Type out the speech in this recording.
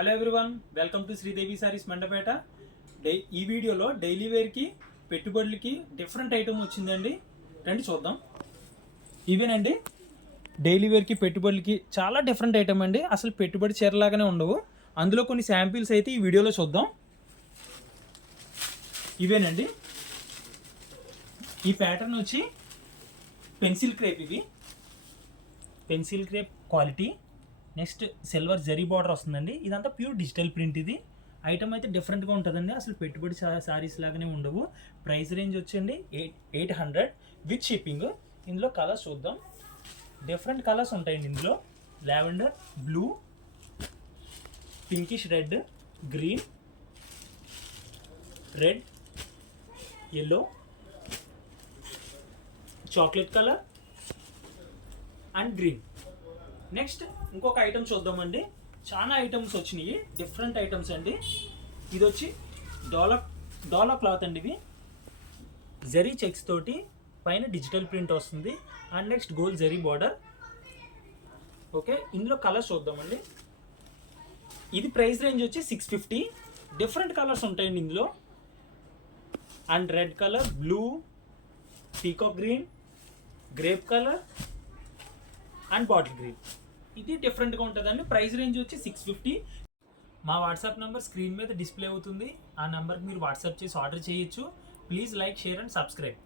Hello everyone, welcome to Sridevi saris Mandapeta. ఈ వీడియోలో daily వేర్కి పెట్టుబడులకి డిఫరెంట్ ఐటమ్ వచ్చిందండి. రండి చూద్దాం. ఇవేనండి డైలీ వేర్కి పెట్టుబడులకి చాలా డిఫరెంట్ ఐటమ్ అండి. అసలు పెట్టుబడి చీరలాగానే ఉండవు. అందులో కొన్ని శాంపిల్స్ అయితే ఈ వీడియోలో చూద్దాం. ఇవేనండి, ఈ ప్యాటర్న్ వచ్చి పెన్సిల్ క్రేప్. ఇవి pencil crepe quality. Next silver zari border వస్తుందండి. ఇదంతా ప్యూర్ డిజిటల్ ప్రింట్. ఇది ఐటమ్ అయితే డిఫరెంట్గా ఉంటుందండి. అసలు పెట్టుబడి సారీస్ లాగానే ఉండవు. ప్రైస్ రేంజ్ వచ్చండి 800 విత్ షిప్పింగ్. ఇందులో కలర్స్ చూద్దాం. డిఫరెంట్ కలర్స్ ఉంటాయండి ఇందులో. Lavender, blue, pinkish red, green, red, yellow, chocolate colour and green. Next ఇంకొక ఐటమ్ చూద్దామండి. చాలా ఐటమ్స్ వచ్చినాయి, డిఫరెంట్ ఐటమ్స్ అండి. ఇది వచ్చి డోలా క్లాత్ అండి. ఇవి జరీ చెక్స్ తోటి పైన డిజిటల్ ప్రింట్ వస్తుంది. And next gold zari border. Okay, ఇందులో కలర్స్ చూద్దామండి. ఇది ప్రైస్ రేంజ్ వచ్చి 650. డిఫరెంట్ కలర్స్ ఉంటాయండి ఇందులో. And red colour, blue, peacock green, grape colour and bottle green. ఇది డిఫరెంట్గా ఉంటుందండి. ప్రైస్ రేంజ్ వచ్చి 650. మా వాట్సాప్ నెంబర్ స్క్రీన్ మీద డిస్ప్లే అవుతుంది. ఆ నెంబర్కి మీరు వాట్సాప్ చేసి ఆర్డర్ చేయొచ్చు. Please like, share and subscribe.